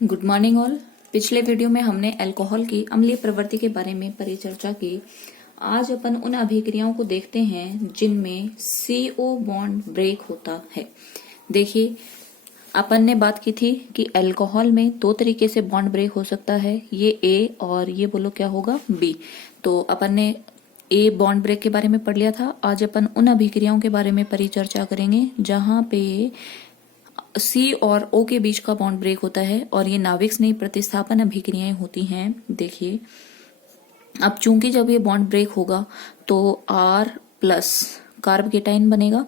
Good morning all. पिछले video में हमने अल्कोहल की अम्लीय प्रवृत्ति के बारे में परिचर्चा की। आज अपन उन अभिक्रियाओं को देखते हैं जिनमें CO बॉन्ड ब्रेक होता है। देखिए, अपन ने बात की थी कि अल्कोहल में दो तरीके से बॉन्ड ब्रेक हो सकता है, ये A और ये बोलो क्या होगा B। तो अपन ने A बॉन्ड ब्रेक के बारे में पढ़ लिया था। आज अपन उन अभिक्रियाओं के बारे में परिचर्चा करेंगे जहां पे C और O के बीच का बॉन्ड ब्रेक होता है और ये नाभिक स्नेही प्रतिस्थापन अभिक्रियाएं होती हैं। देखिए, अब चूंकि जब ये बॉन्ड ब्रेक होगा तो R प्लस कार्बकेटाइन बनेगा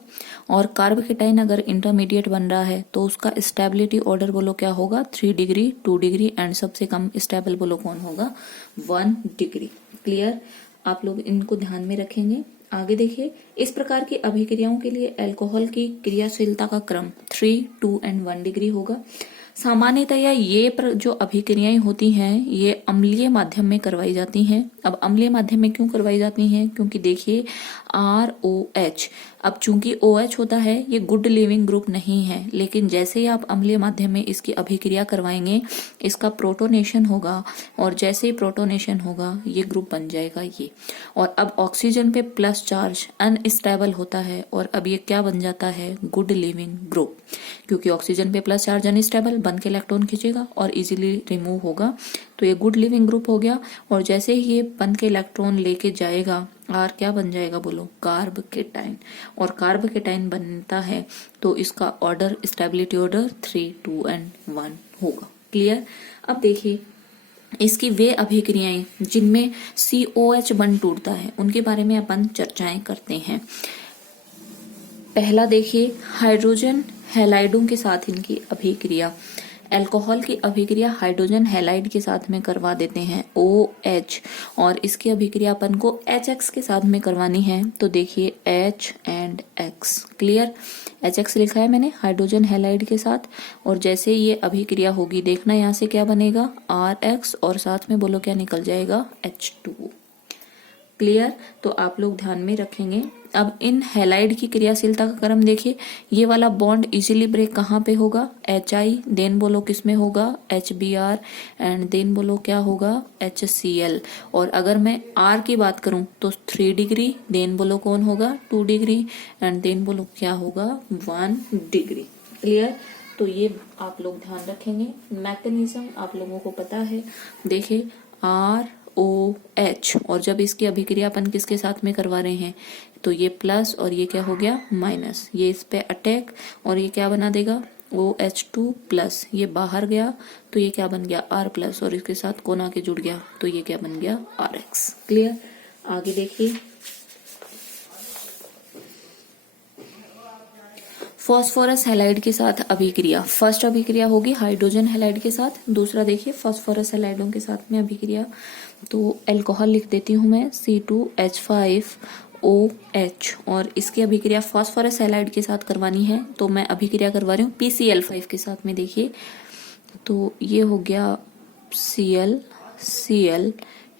और कार्बकेटाइन अगर इंटरमीडिएट बन रहा है तो उसका स्टेबिलिटी ऑर्डर बोलो क्या होगा 3 डिग्री, 2 डिग्री एंड सबसे कम स्टेबल बोलो कौन होगा 1 डिग्री। क्लियर? आप लोग इनको ध्यान में रखेंगे। आगे देखिए, इस प्रकार की अभिक्रियाओं के लिए अल्कोहल की क्रियाशीलता का क्रम 3, 2 एंड 1 डिग्री होगा। सामान्यतया ये जो अभिक्रियाएं होती हैं ये अम्लीय माध्यम में करवाई जाती हैं। अब अम्लीय माध्यम में क्यों करवाई जाती हैं? क्योंकि देखिए ROH, अब चूंकि OH होता है ये गुड लिविंग ग्रुप नहीं है, लेकिन जैसे ही आप अम्लीय माध्यम में इसकी अभिक्रिया करवाएंगे इसका प्रोटोनेशन होगा और जैसे ही प्रोटोनेशन होगा ये ग्रुप बन जाएगा ये। और अब ऑक्सीजन पे प्लस चार्ज अनस्टेबल होता है और अब ये क्या बन जाता है गुड लिविंग ग्रुप, क्योंकि ऑक्सीजन पे प्लस चार्ज अनस्टेबल बन के इलेक्ट्रॉन खींचेगा और इजीली रिमूव होगा, तो ये गुड लिविंग ग्रुप हो गया। और जैसे ही ये बन के इलेक्ट्रॉन लेके जाएगा R क्या बन जाएगा बोलो कार्बकेटाइन, और कार्बकेटाइन बनता है तो इसका ऑर्डर स्टेबिलिटी ऑर्डर 3, 2 एंड 1 होगा। क्लियर? अब देखिए, इसकी वे अभिक्रियाएं जिनमें COH बंध टूटता है उनके बारे में अपन चर्चाएं करते हैं। पहला देखिए, हाइड्रोजन हैलाइडों के साथ इनकी अभिक्रिया। अल्कोहल की अभिक्रिया हाइड्रोजन हैलाइड के साथ में करवा देते हैं OH, और इसकी अभिक्रिया अपन को HX के साथ में करवानी है। तो देखिए H and X। Clear? HX लिखा है मैंने हाइड्रोजन हैलाइड के साथ, और जैसे ये अभिक्रिया होगी देखना यहाँ से क्या बनेगा RX और साथ में बोलो क्या निकल जाएगा H2O। क्लियर? तो आप लोग ध्यान में रखेंगे। अब इन हैलाइड की क्रियाशीलता का क्रम देखिए, ये वाला बॉन्ड इजीली ब्रेक कहाँ पे होगा HI, देन बोलो किस में होगा HBr एंड देन बोलो क्या होगा HCl। और अगर मैं R की बात करूं तो 3 डिग्री, देन बोलो कौन होगा 2 डिग्री एंड देन बोलो क्या होगा 1 डिग्री। क्लियर? तो ये आप लोग ध्यान रखेंगे। मैकेनिज्म आप लोगों को पता है। देखिए ROH, और जब इसकी अभिक्रिया अपन किसके साथ में करवा रहे हैं तो ये प्लस और ये क्या हो गया माइनस, ये इस पे अटैक और ये क्या बना देगा OH2 प्लस, ये बाहर गया तो ये क्या बन गया R प्लस और इसके साथ कौन आके जुड़ गया तो ये क्या बन गया RX। क्लियर? आगे देखिए, फॉस्फोरस हैलाइड के साथ अभिक्रिया। फर्स्ट अभिक्रिया होगी हाइड्रोजन हैलाइड के साथ, दूसरा देखिए फॉस्फोरस हैलाइडों के साथ में अभिक्रिया। तो अल्कोहल लिख देती हूं मैं C2H5OH, और इसकी अभिक्रिया फॉस्फोरस हैलाइड के साथ करवानी है तो मैं अभिक्रिया करवा रही हूँ PCl5 के साथ में। देखिए तो ये हो गया Cl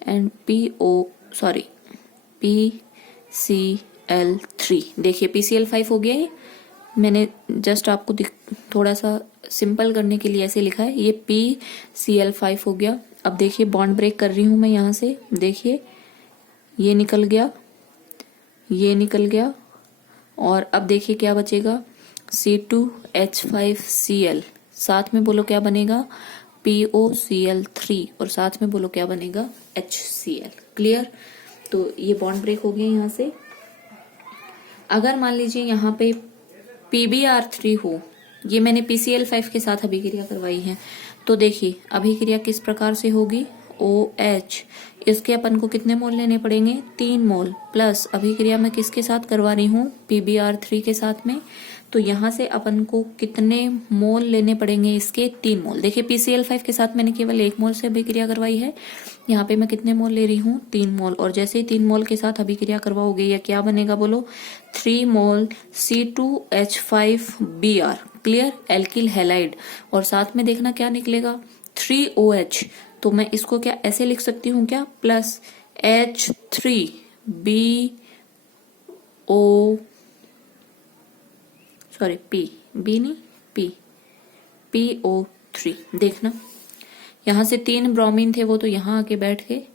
एंड PCl3। देखिए PCl5 हो गया, ये मैंने जस्ट आपको थोड़ा सा सिंपल करने के लिए ऐसे लिखा है, ये PCl5 हो गया। अब देखिए बॉन्ड ब्रेक कर रही हूं मैं यहां से, देखिए ये निकल गया, ये निकल गया, और अब देखिए क्या बचेगा C2H5Cl, साथ में बोलो क्या बनेगा POCl3, और साथ में बोलो क्या बनेगा HCl। क्लियर? तो ये बॉन्ड ब्रेक हो गया यहां से। अगर मान लीजिए यहाँ पे PBr3 हो, ये मैंने PCl5 के साथ अभिक्रिया करवाई है, तो देखिए अभिक्रिया किस प्रकार से होगी OH, इसके अपन को कितने मोल लेने पड़ेंगे 3 मोल, प्लस अभिक्रिया में किसके साथ करवा रही हूँ PBr3 के साथ में, तो यहाँ से अपन को कितने मोल लेने पड़ेंगे इसके 3 मोल। देखिए PCl5 के साथ मैंने केवल 1 मोल से अभिक्रिया करवाई है, यहाँ पे मैं कितने मोल ले रही हूँ 3 मोल, और जैसे ही 3 मोल के साथ अभिक्रिया करवाओगे या क्या बनेगा बोलो 3 मोल C2H5Br। क्लियर? एल्किल हैलाइड, और साथ में देखना क्या निकलेगा 3OH, तो मैं इसको क्या ऐसे लिख सकती हूँ क्या plus H3BO, sorry P, B नहीं P, PO3। देखना यहाँ से 3 ब्रोमीन थे, वो तो यहाँ आके बैठ गए।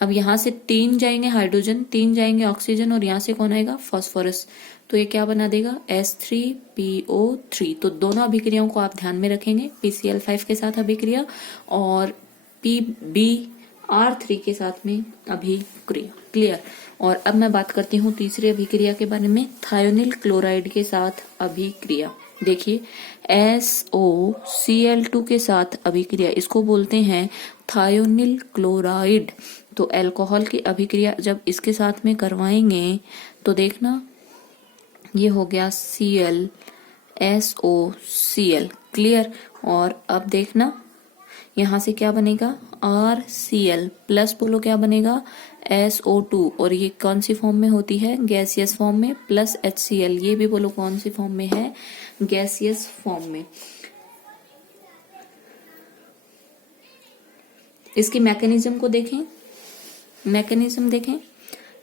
अब यहाँ से 3 जाएंगे हाइड्रोजन, 3 जाएंगे ऑक्सीजन, और यहाँ से कौन आएगा, फास्फोरस। तो ये क्या बना देगा, H3PO3। तो दोनों अभिक्रियाओं को आप ध्यान में रखेंगे, PCl5 के साथ अभिक्रिया और PbR3 के साथ में अभिक्रिया। क्लियर। और अब मैं बात करती हूँ तीसरी अभिक्रिया के बारे में, थायोनिल क्लोराइड के साथ अभिक्रिया। देखिए SOCl2 के साथ अभिक्रिया, इसको बोलते हैं थायोनिल क्लोराइड। तो अल्कोहल की अभिक्रिया जब इसके साथ में करवाएंगे तो देखना ये हो गया ClSOCl। क्लियर। और अब देखना यहां से क्या बनेगा, RCl प्लस, बोलो क्या बनेगा, SO2। और ये कौन सी फॉर्म में होती है, गैसियस फॉर्म में, प्लस HCl, ये भी बोलो कौन सी फॉर्म में है, गैसियस फॉर्म में। इसकी मैकेनिज्म को देखें, मैकेनिज्म देखें।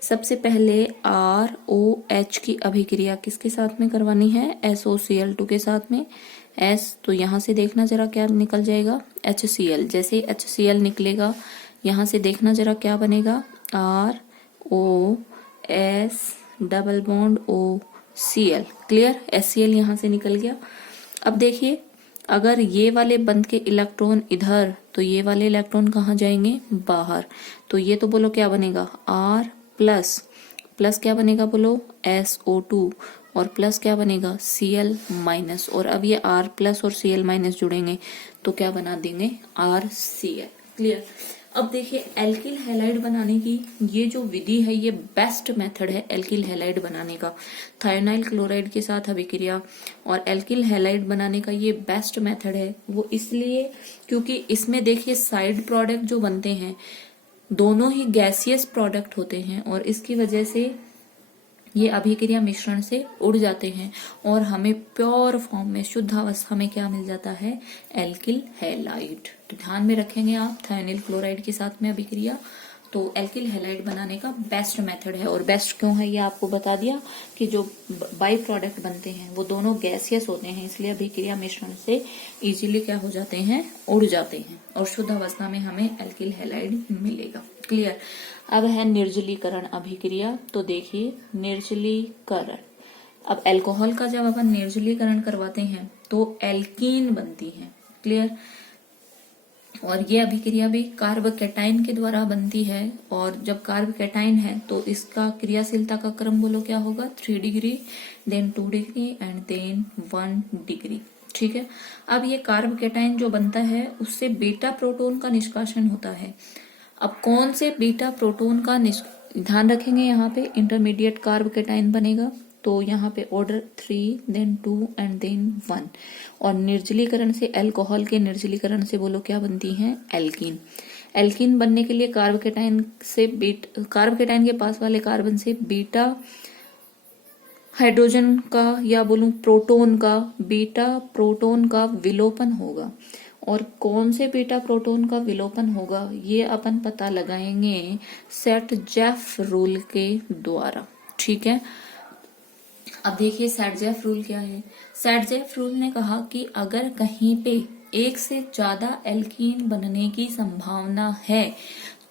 सबसे पहले ROH की अभिक्रिया किसके साथ में करवानी है, SOCl2 के साथ में। S तो यहां से देखना जरा क्या निकल जाएगा, HCl। जैसे HCl निकलेगा यहां से देखना जरा क्या बनेगा, ROS double bond OCl। Clear. HCl यहां से निकल गया। अब देखिए अगर ये वाले बंद के इलेक्ट्रॉन इधर, तो ये वाले इलेक्ट्रॉन कहाँ जाएंगे, बाहर। तो ये तो बोलो क्या बनेगा, R प्लस, प्लस क्या बनेगा बोलो, SO2, और प्लस क्या बनेगा, Cl माइनस। और अब ये R प्लस और Cl माइनस जुड़ेंगे तो क्या बना देंगे, RCl। क्लियर। अब देखिए एल्किल हैलाइड बनाने की ये जो विधि है, ये बेस्ट मेथड है एल्किल हैलाइड बनाने का। थायोनाइल क्लोराइड के साथ अभिक्रिया और एल्किल हैलाइड बनाने का ये बेस्ट मेथड है। वो इसलिए क्योंकि इसमें देखिए साइड प्रोडक्ट जो बनते हैं दोनों ही गैसियस प्रोडक्ट होते हैं, और इसकी वजह से ये अभिक्रिया मिश्रण से उड़ जाते हैं और हमें प्योर फॉर्म में, शुद्ध अवस्था में क्या मिल जाता है, एल्किल हैलाइड। तो ध्यान में रखेंगे आप थायोनिल क्लोराइड के साथ में अभिक्रिया, तो एल्किल हैलाइड बनाने का बेस्ट मेथड है। और बेस्ट क्यों है ये आपको बता दिया कि जो बाई प्रोडक्ट बनते हैं वो दोनों गैसियस होते हैं, इसलिए अभिक्रिया मिश्रण से इजीली क्या हो जाते हैं, उड़ जाते हैं, और शुद्ध अवस्था में हमें एल्किल हैलाइड मिलेगा। क्लियर। अब है निर्जलीकरण अभिक्रिया। तो देखिए निर्जलीकरण, अब अल्कोहल का जब अपन निर्जलीकरण करवाते हैं तो एल्कीन बनती है। क्लियर। और ये अभिक्रिया भी कार्ब कैटाइन के द्वारा बनती है, और जब कार्ब कैटाइन है तो इसका क्रियाशीलता का क्रम बोलो क्या होगा, 3 degree, then 2 degree and then 1 degree. ठीक है। अब ये कार्ब कैटाइन जो बनता है उससे बीटा प्रोटॉन का निष्कासन होता है। अब कौन से बीटा प्रोटॉन का ध्यान रखेंगे, यहाँ पे इंटरमीडिएट कार्ब कैटाइन बनेगा, तो यहाँ पे ऑर्डर 3, देन 2 एंड देन 1। और निर्जलीकरण से, अल्कोहल के निर्जलीकरण से बोलो क्या बनती है, एल्कीन। एल्कीन बनने के लिए कार्ब कैटाइन के पास वाले कार्बन से बीटा हाइड्रोजन का या बोलूं प्रोटॉन का, बीटा प्रोटॉन का विलोपन होगा। और कौन से बीटा प्रोटॉन का विलोपन होगा ये अपन पता लगाएंगे सेट-जेफ रूल के द्वारा। ठीक है। अब देखिए सेट-जेफ रूल क्या है। सेट-जेफ रूल ने कहा कि अगर कहीं पे एक से ज्यादा एल्कीन बनने की संभावना है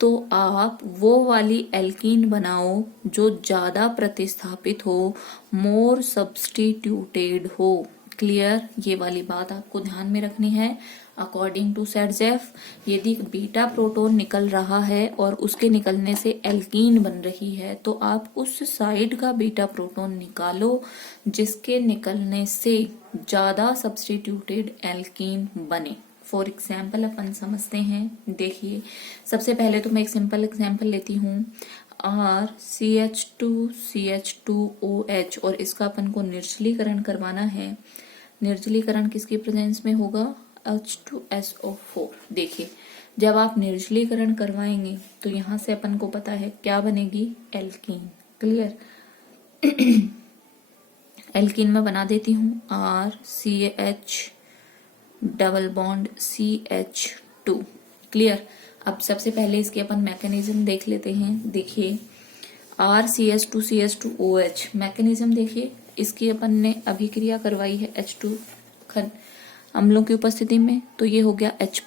तो आप वो वाली एल्कीन बनाओ जो ज्यादा प्रतिस्थापित हो, मोर सब्स्टिट्यूटेड हो। क्लियर। ये वाली बात आपको ध्यान में रखनी है। अकॉर्डिंग टू सेट-जेफ, यदि बीटा प्रोटॉन निकल रहा है और उसके निकलने से एल्कीन बन रही है तो आप उस साइड का बीटा प्रोटॉन निकालो जिसके निकलने से ज्यादा सब्स्टिट्यूटेड एल्कीन बने। फॉर एग्जाम्पल अपन समझते हैं। देखिए सबसे पहले तो मैं एक सिंपल एग्जाम्पल लेती हूँ, RCH2CH2OH, और इसका अपन को निर्जलीकरण करवाना है। निर्जलीकरण किसकी प्रेजेंस में होगा, H2SO4। देखिए जब आप निर्जलीकरण करवाएंगे तो यहां से अपन को पता है क्या बनेगी, एल्कीन। क्लियर। एल्कीन में बना देती हूँ RCH double bond CH2। Clear. अब सबसे पहले इसके अपन मैकेनिज्म देख लेते हैं। देखिए RCH2CH2OH मैकेनिज्म देखिए, इसकी अपन ने अभिक्रिया करवाई है H2 अम्लों की उपस्थिति में, तो ये हो गया H+।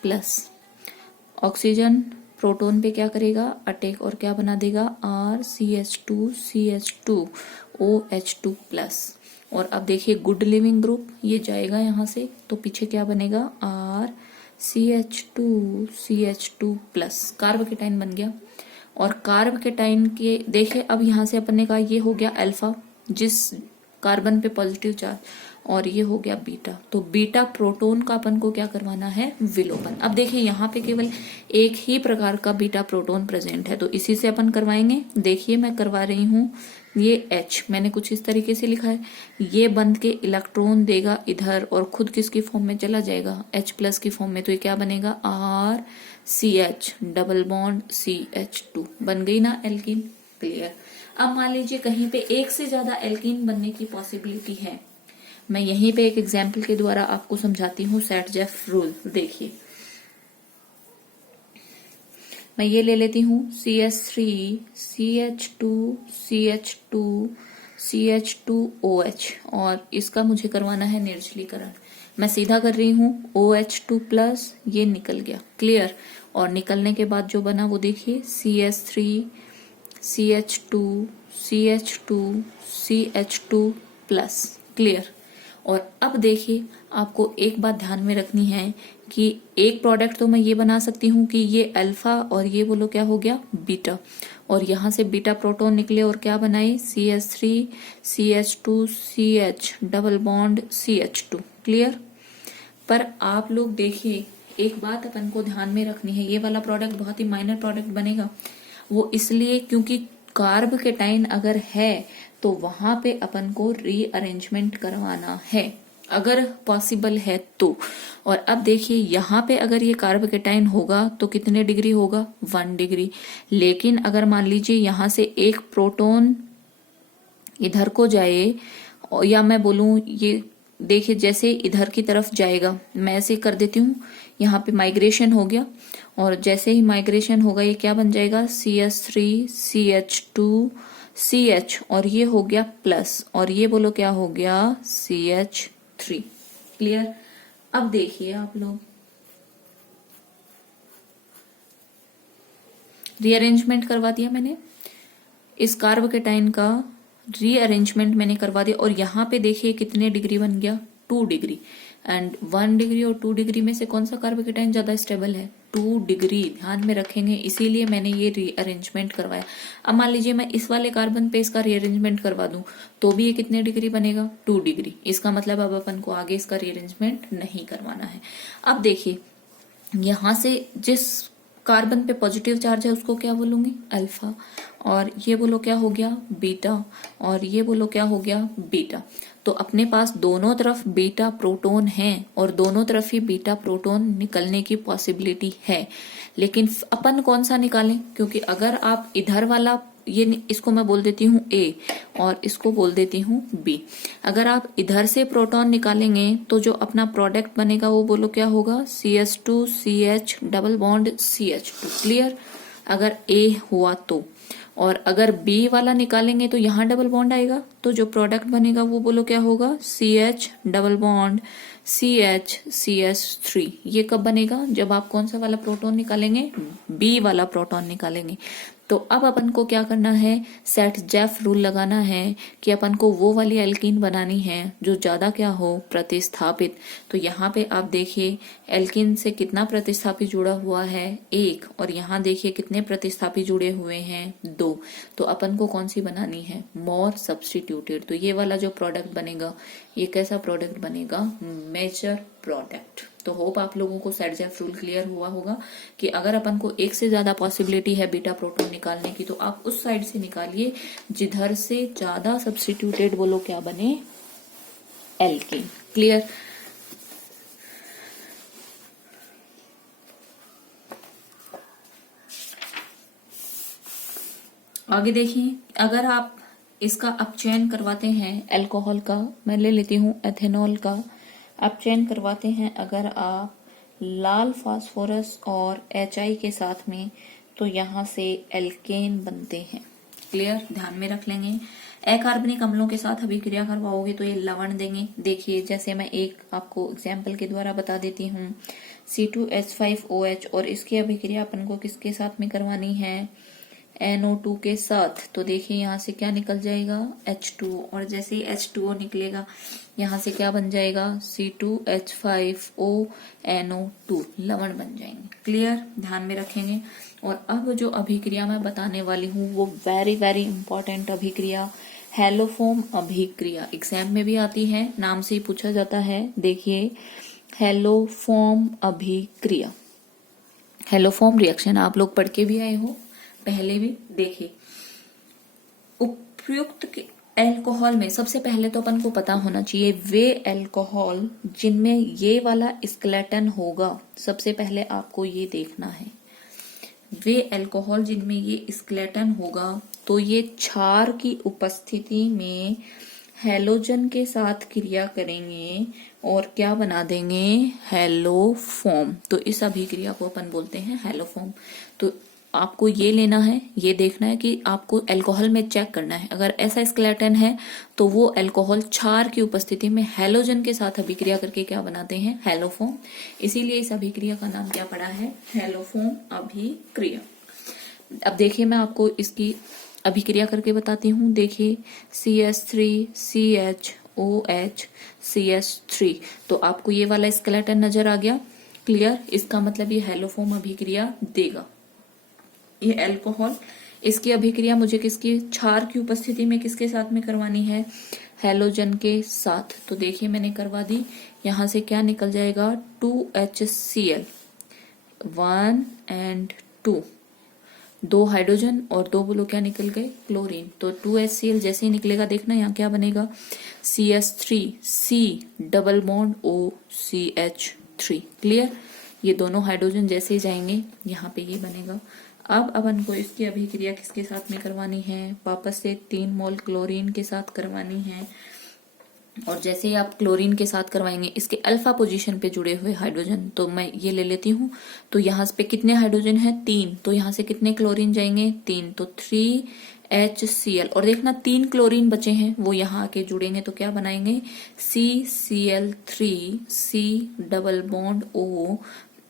ऑक्सीजन प्रोटॉन पे क्या करेगा, अटैक, और क्या बना देगा, RCH2CH2OH2 और अब देखिए गुड लिविंग ग्रुप, ये जाएगा यहाँ से तो पीछे क्या बनेगा, RCH2CH2 कार्बोकेटाइन बन गया। और कार्बोकेटाइन के देखिए अब यहाँ से अपन ने कहा ये हो गया अल्फा जिस कार्बन पे पॉजिटिव चार्ज, और ये हो गया बीटा, तो बीटा प्रोटॉन का अपन को क्या करवाना है, विलोपन। अब देखिए यहाँ पे केवल एक ही प्रकार का बीटा प्रोटॉन प्रेजेंट है तो इसी से अपन करवाएंगे। देखिए मैं करवा रही हूँ, ये H मैंने कुछ इस तरीके से लिखा है, ये बंध के इलेक्ट्रॉन देगा इधर और खुद किसकी फॉर्म में चला जाएगा, H+ की फॉर्म में, तो ये क्या बनेगा, RCH डबल बॉन्ड CH2 बन गई ना एल्कीन। क्लियर। अब मान लीजिए कहीं पे एक से ज्यादा एल्कीन बनने की पॉसिबिलिटी है, मैं यहीं पे एक एग्जाम्पल के द्वारा आपको समझाती हूँ, सेट-जेफ रूल। देखिए मैं ये ले लेती हूँ CH3 CH2 CH2 CH2OH और इसका मुझे करवाना है निर्जलीकरण। मैं सीधा कर रही हूँ, OH2+ ये निकल गया। क्लियर। और निकलने के बाद जो बना वो देखिए CH3 CH2 CH2 CH2+। Clear. और अब देखिए आपको एक बात ध्यान में रखनी है कि एक प्रोडक्ट तो मैं ये बना सकती हूँ कि ये अल्फा और ये बोलो क्या हो गया, बीटा, और यहाँ से बीटा प्रोटॉन निकले और क्या बनाए, CH3 CH2 CH double bond CH2। Clear. पर आप लोग देखिए एक बात अपन को ध्यान में रखनी है, ये वाला प्रोडक्ट बहुत ही माइनर प्रोडक्ट बनेगा, वो इसलिए क्योंकि कार्बोकेटाइन अगर है तो वहां पे अपन को रीअरेंजमेंट करवाना है अगर पॉसिबल है तो। और अब देखिए यहाँ पे अगर ये कार्बोकेटाइन होगा तो कितने डिग्री होगा, 1 डिग्री। लेकिन अगर मान लीजिए यहाँ से एक प्रोटॉन इधर को जाए, या मैं बोलूं ये देखिए जैसे इधर की तरफ जाएगा, मैं ऐसे कर देती हूँ, यहाँ पे माइग्रेशन हो गया और जैसे ही माइग्रेशन होगा ये क्या बन जाएगा, CH3 CH2 CH और ये हो गया प्लस और ये बोलो क्या हो गया, CH3। क्लियर। अब देखिए आप लोग रीअरेंजमेंट करवा दिया मैंने, इस कार्बोकेटाइन का रीअरेंजमेंट मैंने करवा दिया और यहाँ पे देखिए कितने डिग्री बन गया, 2 डिग्री। एंड 1 डिग्री और 2 डिग्री में से कौन सा कार्बोकेटाइन ज्यादा स्टेबल है, 2 डिग्री। ध्यान में रखेंगे, इसीलिए मैंने ये रीअरेंजमेंट करवाया। अब मान लीजिए मैं इस वाले कार्बन पे इसका रीअरेंजमेंट करवा दूं तो भी ये कितने डिग्री बनेगा, 2 डिग्री। इसका मतलब अब अपन को आगे इसका रीअरेंजमेंट नहीं करवाना है। अब देखिए यहां से जिस कार्बन पे पॉजिटिव चार्ज है उसको क्या बोलूंगी, अल्फा, और ये बोलो क्या हो गया, बीटा, और ये बोलो क्या हो गया, बीटा। तो अपने पास दोनों तरफ बीटा प्रोटॉन है और दोनों तरफ ही बीटा प्रोटॉन निकलने की पॉसिबिलिटी है। लेकिन अपन कौन सा निकालें, क्योंकि अगर आप इधर वाला ये इसको मैं बोल देती हूँ A और इसको बोल देती हूँ B, अगर आप इधर से प्रोटॉन निकालेंगे तो जो अपना प्रोडक्ट बनेगा वो बोलो क्या होगा, CH2 CH double bond CH2। Clear. अगर A हुआ तो, और अगर B वाला निकालेंगे तो यहाँ डबल बॉन्ड आएगा तो जो प्रोडक्ट बनेगा वो बोलो क्या होगा, CH double bond CH CH3। ये कब बनेगा, जब आप कौन सा वाला प्रोटॉन निकालेंगे, B वाला प्रोटॉन निकालेंगे। तो अब अपन को क्या करना है, सेट-जेफ रूल लगाना है कि अपन को वो वाली एल्कीन बनानी है जो ज्यादा क्या हो, प्रतिस्थापित। तो यहाँ पे आप देखिए एल्कीन से कितना प्रतिस्थापी जुड़ा हुआ है, 1, और यहाँ देखिए कितने प्रतिस्थापी जुड़े हुए हैं, 2। तो अपन को कौन सी बनानी है, मोर सब्स्टिट्यूटेड। तो ये वाला जो प्रोडक्ट बनेगा ये कैसा प्रोडक्ट बनेगा, मेजर प्रोडक्ट। तो होप आप लोगों को सेट-जेफ रूल क्लियर हुआ होगा कि अगर अपन को एक से ज्यादा पॉसिबिलिटी है बीटा प्रोटॉन निकालने की तो आप उस साइड से निकालिए जिधर से ज्यादा सब्स्टिट्यूटेड बोलो क्या बने, एल्कीन। क्लियर। आगे देखिए, अगर आप इसका अपचयन करवाते हैं अल्कोहल का, मैं ले लेती हूँ एथेनॉल का, अपचयन करवाते हैं अगर आप लाल फास्फोरस और HI के साथ में, तो यहाँ से एल्केन बनते हैं। क्लियर। ध्यान में रख लेंगे। अकार्बनिक अम्लों के साथ अभिक्रिया करवाओगे तो ये लवण देंगे। देखिए जैसे मैं एक आपको एग्जाम्पल के द्वारा बता देती हूँ, C2H5OH, और इसकी अभिक्रिया अपन को किसके साथ में करवानी है, NO2 के साथ। तो देखिए यहाँ से क्या निकल जाएगा, H2O, और जैसे ही H2O निकलेगा यहाँ से क्या बन जाएगा, C2H5ONO2, लवण बन जाएंगे। क्लियर, ध्यान में रखेंगे। और अब जो अभिक्रिया मैं बताने वाली हूँ वो वेरी वेरी इंपॉर्टेंट अभिक्रिया, हेलोफॉर्म अभिक्रिया, एग्जाम में भी आती है, नाम से ही पूछा जाता है। देखिए हेलोफॉर्म अभिक्रिया, हेलोफॉर्म रिएक्शन आप लोग पढ़ के भी आए हो पहले भी। देखिए उपयुक्त एल्कोहल में सबसे पहले तो अपन को पता होना चाहिए वे एल्कोहल जिनमें ये वाला स्केलेटन होगा, सबसे पहले आपको ये देखना है वे एल्कोहल जिनमें ये स्केलेटन होगा, तो ये क्षार की उपस्थिति में हैलोजन के साथ क्रिया करेंगे और क्या बना देंगे, हेलोफॉर्म। तो इस अभिक्रिया को अपन बोलते हैं हेलोफॉर्म। तो आपको ये लेना है, ये देखना है कि आपको अल्कोहल में चेक करना है, अगर ऐसा स्केलेटन है तो वो अल्कोहल क्षार की उपस्थिति में हैलोजन के साथ अभिक्रिया करके क्या बनाते हैं, हेलोफॉर्म। इसीलिए इस अभिक्रिया का नाम क्या पड़ा है, हेलोफॉर्म अभिक्रिया। अब देखिए मैं आपको इसकी अभिक्रिया करके बताती हूँ। देखिए CH3CHOH CH3, तो आपको ये वाला स्केलेटन नजर आ गया। क्लियर, इसका मतलब ये हेलोफॉर्म अभिक्रिया देगा। ये अल्कोहल, इसकी अभिक्रिया मुझे किसकी, क्षार की उपस्थिति में किसके साथ में करवानी है, हैलोजन के साथ। तो देखिए मैंने करवा दी, यहां से क्या निकल जाएगा, 2HCl 1 and 2, 2 हाइड्रोजन और 2 बोलो क्या निकल गए, क्लोरीन। तो 2HCl जैसे ही निकलेगा देखना यहाँ क्या बनेगा, CH3C double bond OCH3। Clear, ये दोनों हाइड्रोजन जैसे ही जाएंगे यहाँ पे ये बनेगा। अब अपन को इसकी अभिक्रिया किसके साथ में करवानी है, वापस से 3 मोल क्लोरीन के साथ करवानी है। और जैसे ही आप क्लोरीन के साथ करवाएंगे, इसके अल्फा पोजीशन पे जुड़े हुए हाइड्रोजन, तो मैं ये ले लेती हूँ। तो यहाँ पे कितने हाइड्रोजन है, 3, तो यहाँ से कितने क्लोरीन जाएंगे, 3, तो 3HCl। और देखना 3 क्लोरीन बचे हैं, वो यहाँ आके जुड़ेंगे तो क्या बनाएंगे, CCl3C double bond O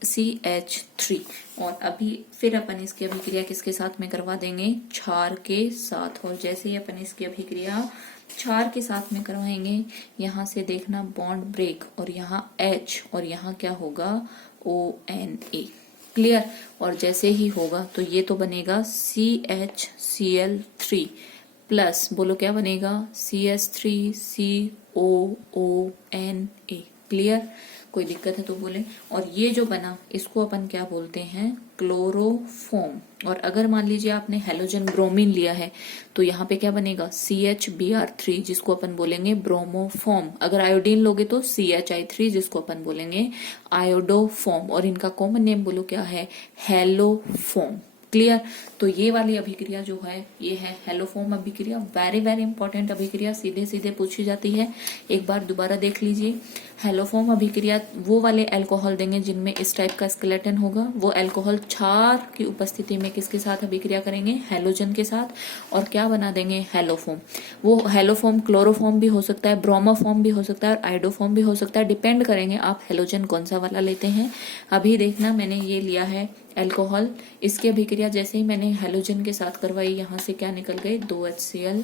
CH3। और अभी फिर अपन इसकी अभिक्रिया किसके साथ में करवा देंगे, क्षार के साथ। और जैसे ही अपन इसकी अभिक्रिया क्षार के साथ में करवाएंगे, यहाँ से देखना बॉन्ड ब्रेक, और यहाँ H और यहाँ क्या होगा, ONA। क्लियर, और जैसे ही होगा तो ये तो बनेगा CHCl3 प्लस, बोलो क्या बनेगा, CH3COONA। क्लियर, कोई दिक्कत है तो बोले। और ये जो बना इसको अपन क्या बोलते हैं, क्लोरोफॉर्म। और अगर मान लीजिए आपने हेलोजन ब्रोमीन लिया है तो यहाँ पे क्या बनेगा, CHBr3 जिसको अपन बोलेंगे ब्रोमोफॉर्म। अगर आयोडीन लोगे तो CHI3 जिसको अपन बोलेंगे आयोडोफॉर्म। और इनका कॉमन नेम बोलो क्या है, हेलोफॉर्म। क्लियर, तो ये वाली अभिक्रिया जो है ये है हेलोफॉर्म अभिक्रिया, वेरी वेरी इंपॉर्टेंट अभिक्रिया, सीधे सीधे पूछी जाती है। एक बार दोबारा देख लीजिए, हेलोफॉर्म अभिक्रिया वो वाले अल्कोहल देंगे जिनमें इस टाइप का स्केलेटन होगा। वो अल्कोहल क्षार की उपस्थिति में किसके साथ अभिक्रिया करेंगे, हैलोजन के साथ, और क्या बना देंगे, हेलोफॉर्म। वो हेलोफॉर्म क्लोरोफॉर्म भी हो सकता है, ब्रोमोफॉर्म भी हो सकता है, और आयोडोफॉर्म भी हो सकता है, डिपेंड करेंगे आप हेलोजन कौन सा वाला लेते हैं। अभी देखना मैंने ये लिया है अल्कोहल, इसकी अभिक्रिया जैसे ही मैंने हेलोजन के साथ करवाई, यहाँ से क्या निकल गए, 2HCl,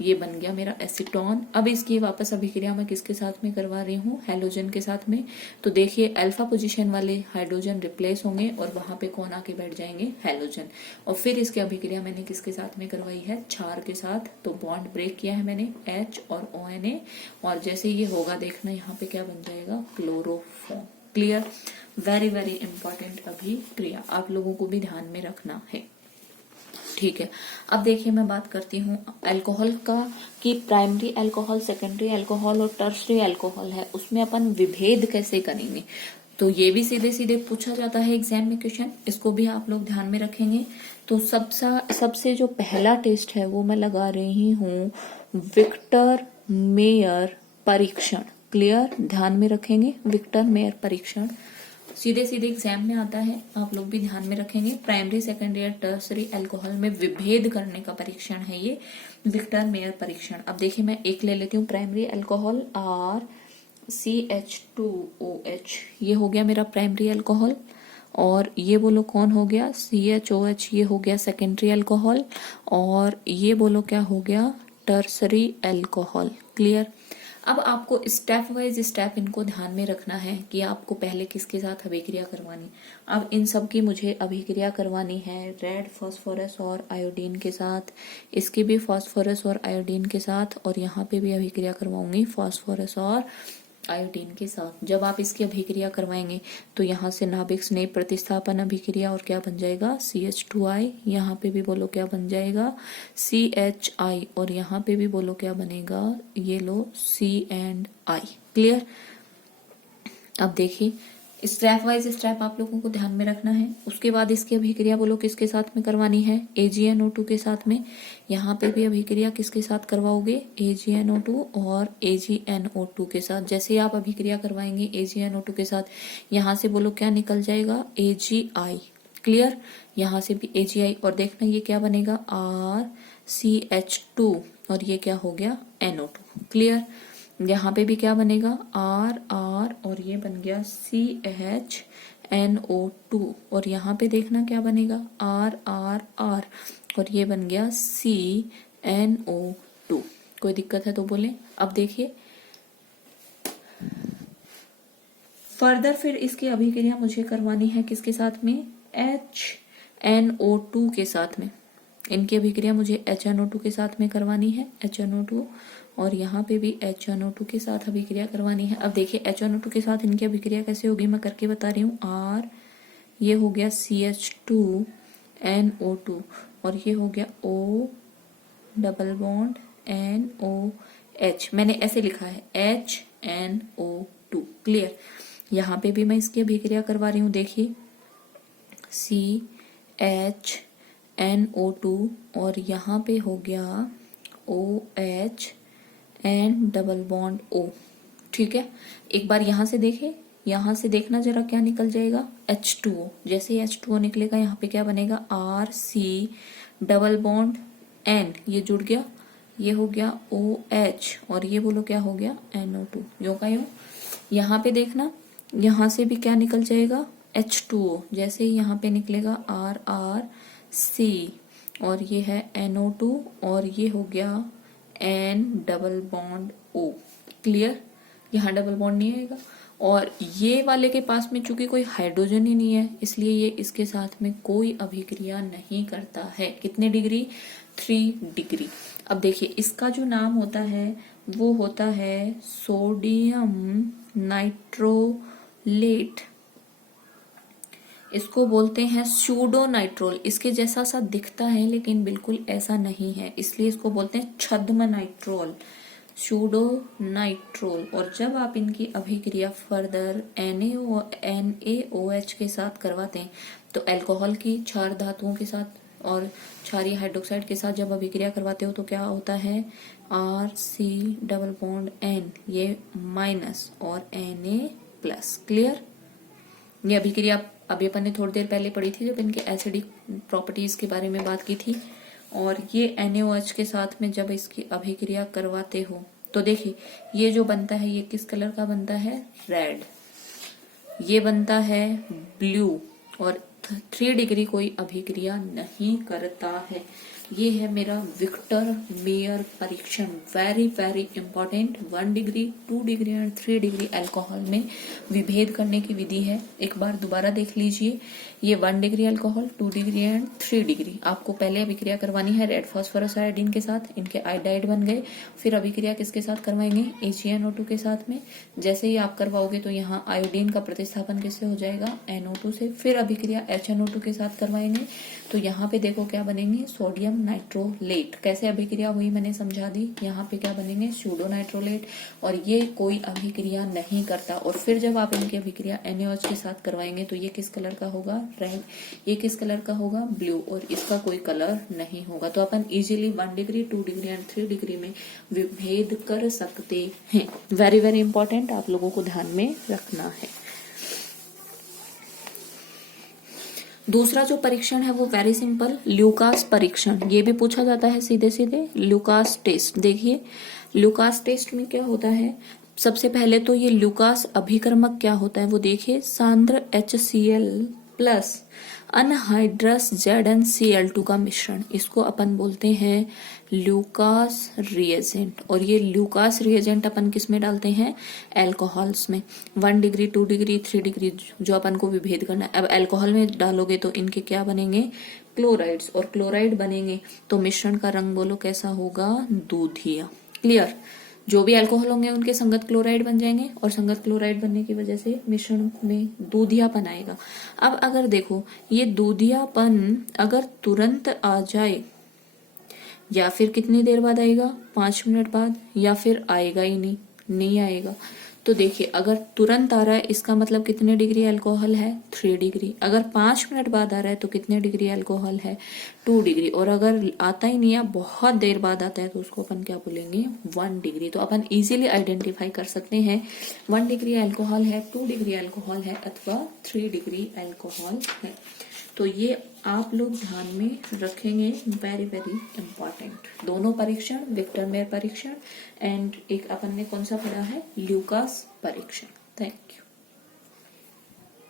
ये बन गया मेरा एसीटोन। अब इसकी वापस अभिक्रिया मैं किसके साथ में करवा रही हूँ, हेलोजन के साथ में। तो देखिए अल्फा पोजीशन वाले हाइड्रोजन रिप्लेस होंगे और वहां पे कौन आके बैठ जाएंगे, हेलोजन। और फिर इसकी अभिक्रिया मैंने किसके साथ में करवाई है, क्षार के साथ। तो बॉन्ड ब्रेक किया है मैंने H और ONA, और जैसे ये होगा देखना यहाँ पे क्या बन जाएगा, chloroform. Clear, very very important अभिक्रिया, आप लोगों को भी ध्यान में रखना है। ठीक है, अब देखिए मैं बात करती हूँ अल्कोहल का कि प्राइमरी अल्कोहल, सेकेंडरी अल्कोहल और टर्शरी अल्कोहल है, उसमें अपन विभेद कैसे करेंगे। तो ये भी सीधे सीधे पूछा जाता है एग्जाम में क्वेश्चन, इसको भी आप लोग ध्यान में रखेंगे। तो सबसे जो पहला टेस्ट है वो मैं लगा रही हूँ विक्टर मेयर परीक्षण। क्लियर, ध्यान में रखेंगे, विक्टर मेयर परीक्षण सीधे सीधे एग्जाम में आता है, आप लोग भी ध्यान में रखेंगे। प्राइमरी, सेकेंडरी और टर्सरी अल्कोहल में विभेद करने का परीक्षण है ये विक्टर मेयर परीक्षण। अब देखिए मैं एक ले लेती हूँ प्राइमरी अल्कोहल, R CH2OH, ये हो गया मेरा प्राइमरी अल्कोहल, और ये बोलो कौन हो गया, CHOH, ये हो गया सेकेंडरी अल्कोहल, और ये बोलो क्या हो गया, टर्सरी अल्कोहल। क्लियर। अब आपको स्टेप वाइज स्टेप इनको ध्यान में रखना है कि आपको पहले किसके साथ अभिक्रिया करवानी। अब इन सब की मुझे अभिक्रिया करवानी है रेड फास्फोरस और आयोडीन के साथ, इसकी भी फास्फोरस और आयोडीन के साथ, और यहाँ पे भी अभिक्रिया करवाऊंगी फास्फोरस और आयोडीन के साथ। जब आप इसकी अभिक्रिया करवाएंगे तो यहाँ से नाभिक स्नेह प्रतिस्थापन अभिक्रिया, और क्या बन जाएगा, CH2I, यहाँ पे भी बोलो क्या बन जाएगा, CHI, और यहाँ पे भी बोलो क्या बनेगा, ये लो C&I। क्लियर। अब देखिए स्टेप वाइज स्टेप आप लोगों को ध्यान में रखना है। उसके बाद इसकी अभिक्रिया बोलो किसके साथ में करवानी है, AgNO2 के साथ में। यहाँ पे भी अभिक्रिया किसके साथ करवाओगे, AgNO2 और AgNO2 के साथ। जैसे ही आप अभिक्रिया करवाएंगे AgNO2 के साथ, यहाँ से बोलो क्या निकल जाएगा, AgI। क्लियर। यहाँ से भी AgI, और देखना ये क्या बनेगा, RCH2, और ये क्या हो गया, NO2। क्लियर। यहाँ पे भी क्या बनेगा, R, और ये बन गया CHNO2, और यहाँ पे देखना क्या बनेगा, R, और ये बन गया CNO2। कोई दिक्कत है तो बोले। अब देखिए फर्दर फिर इसकी अभिक्रिया मुझे करवानी है किसके साथ में, HNO2 के साथ में। इनकी अभिक्रिया मुझे HNO2 के साथ में करवानी है, HNO2, और यहाँ पे भी HNO2 के साथ अभिक्रिया करवानी है। अब देखिए HNO2 के साथ इनकी अभिक्रिया कैसे होगी, मैं करके बता रही हूँ। R, ये हो गया CH2NO2, और ये हो गया O डबल बॉन्ड NOH, मैंने ऐसे लिखा है HNO2। क्लियर। यहाँ पे भी मैं इसकी अभिक्रिया करवा रही हूँ। देखिए CHNO2, और यहाँ पे हो गया OH and double bond O। ठीक है। एक बार यहाँ से देखे, यहाँ से देखना जरा क्या निकल जाएगा, H2O। जैसे ही H2O निकलेगा यहाँ पे क्या बनेगा, RC डबल बॉन्ड N, ये जुड़ गया, ये हो गया OH, और ये बोलो क्या हो गया, NO2। जो का यूं यहाँ पे देखना, यहाँ से भी क्या निकल जाएगा, H2O। जैसे ही यहाँ पे निकलेगा RC, और ये है NO2, और ये हो गया N double bond O। Clear. यहाँ डबल बॉन्ड नहीं आएगा, और ये वाले के पास में चूंकि कोई हाइड्रोजन ही नहीं है, इसलिए ये इसके साथ में कोई अभिक्रिया नहीं करता है। कितने डिग्री, 3 डिग्री। अब देखिए इसका जो नाम होता है वो होता है सोडियम नाइट्रोलेट। इसको बोलते हैं स्यूडो नाइट्रोल। इसके जैसा सा दिखता है लेकिन बिल्कुल ऐसा नहीं है, इसलिए इसको बोलते हैं छद्म नाइट्रोल, स्यूडो नाइट्रोल। और जब आप इनकी अभिक्रिया फर्दर NaOH के साथ करवाते हैं तो अल्कोहल की क्षार धातुओं के साथ और क्षारीय हाइड्रोक्साइड के साथ जब अभिक्रिया करवाते हो तो क्या होता है, RC डबल बॉन्ड N, ये माइनस और Na+। क्लियर। ये अभिक्रिया अभी अपन ने थोड़ी देर पहले पढ़ी थी जब इनके एसिडिक प्रॉपर्टीज के बारे में बात की थी। और ये NaOH के साथ में जब इसकी अभिक्रिया करवाते हो तो देखिए ये जो बनता है ये किस कलर का बनता है, रेड। ये बनता है ब्लू, और 3 डिग्री कोई अभिक्रिया नहीं करता है। ये है मेरा विक्टर मेयर परीक्षण, very very important. 1 degree, 2 degree and 3 degree alcohol में विभेद करने की विधि है। एक बार दोबारा देख लीजिए, ये 1 degree alcohol, 2 degree and 3 degree. आपको पहले अभिक्रिया करवानी है रेड फास्फोरस आयोडीन के साथ, इनके आयोडाइड बन गए। फिर अभिक्रिया किसके साथ करवाएंगे, AgNO2 के साथ में। जैसे ही आप करवाओगे तो यहाँ आयोडीन का प्रतिस्थापन किससे हो जाएगा, NO2 से। फिर अभिक्रिया HNO2 के साथ करवाएंगे तो यहाँ पे देखो क्या बनेंगे, सोडियम नाइट्रोलेट। कैसे अभिक्रिया हुई मैंने समझा दी। यहाँ पे क्या बनेंगे, स्यूडो नाइट्रोलेट, और ये कोई अभिक्रिया नहीं करता। और फिर जब आप इनकी अभिक्रिया NaOH के साथ करवाएंगे तो ये किस कलर का होगा, रेड। ये किस कलर का होगा, ब्लू, और इसका कोई कलर नहीं होगा। तो अपन easily 1 degree, 2 degree and 3 degree में विभेद कर सकते हैं। वेरी वेरी इंपॉर्टेंट, आप लोगों को ध्यान में रखना है। दूसरा जो परीक्षण है वो वेरी सिंपल, ल्यूकास परीक्षण। ये भी पूछा जाता है सीधे सीधे, ल्यूकास टेस्ट। देखिए ल्यूकास टेस्ट में क्या होता है, सबसे पहले तो ये ल्यूकास अभिकर्मक क्या होता है वो देखिए। सांद्र HCl प्लस अनहाइड्रस ZnCl2 का मिश्रण, इसको अपन बोलते हैं ल्यूकास रिएजेंट। और ये ल्यूकास रिएजेंट अपन किस में डालते हैं? अल्कोहल्स में। 1 डिग्री 2 डिग्री 3 डिग्री जो अपन को विभेद करना है। अब अल्कोहल में डालोगे तो इनके क्या बनेंगे? क्लोराइड्स। और क्लोराइड बनेंगे तो मिश्रण का रंग बोलो कैसा होगा? दूधिया। क्लियर? जो भी अल्कोहल होंगे उनके संगत क्लोराइड बन जाएंगे और संगत क्लोराइड बनने की वजह से मिश्रण में दूधियापन आएगा। अब अगर देखो ये दूधियापन अगर तुरंत आ जाए या फिर कितनी देर बाद आएगा? 5 मिनट बाद, या फिर आएगा ही नहीं आएगा। तो देखिए अगर तुरंत आ रहा है इसका मतलब कितने डिग्री अल्कोहल है? 3 डिग्री। अगर 5 मिनट बाद आ रहा है तो कितने डिग्री अल्कोहल है? 2 डिग्री। और अगर आता ही नहीं है, बहुत देर बाद आता है, तो उसको अपन क्या बोलेंगे? 1 डिग्री। तो अपन इजीली आइडेंटिफाई कर सकते हैं 1 डिग्री अल्कोहल है, 2 डिग्री अल्कोहल है अथवा 3 डिग्री अल्कोहल है। तो ये आप लोग ध्यान में रखेंगे, वेरी वेरी इंपॉर्टेंट। दोनों परीक्षण, विक्टर मेयर परीक्षण एंड एक अपन ने कौन सा पढ़ा है? ल्यूकास परीक्षण। Thank you.